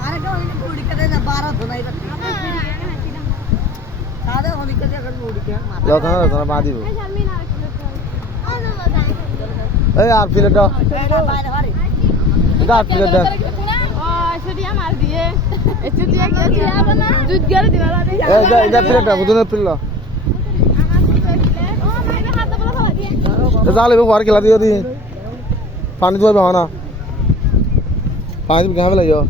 ആരൊക്കെ വന്നിട്ട് കുടിക്കട്ടെ ബാറ സാധാ കുടിക്കട്ടെ കുടിക്കാൻ മതി এই আর প্লেটটা এটা আর প্লেটটা এসডিয়া মার দিয়ে এসডিয়া কে দিলাবা না দুধ গেল দিলা দে এটা এটা প্লেটটা বুঝুন প্লেট জালে বার খেলা দিয়ে দিয়ে পানি দিবার ভাবনা পাঁচ বিঘা হবে লাগিও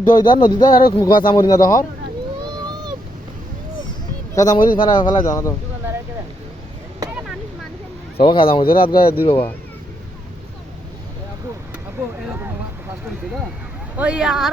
দইদার নদীতে আর গাছ আমরি না তখন কাদা মরিচ ফেলা ফেলা জানো তো সব কাদা মরিচ রাত গায়ে দিল বা ওই আর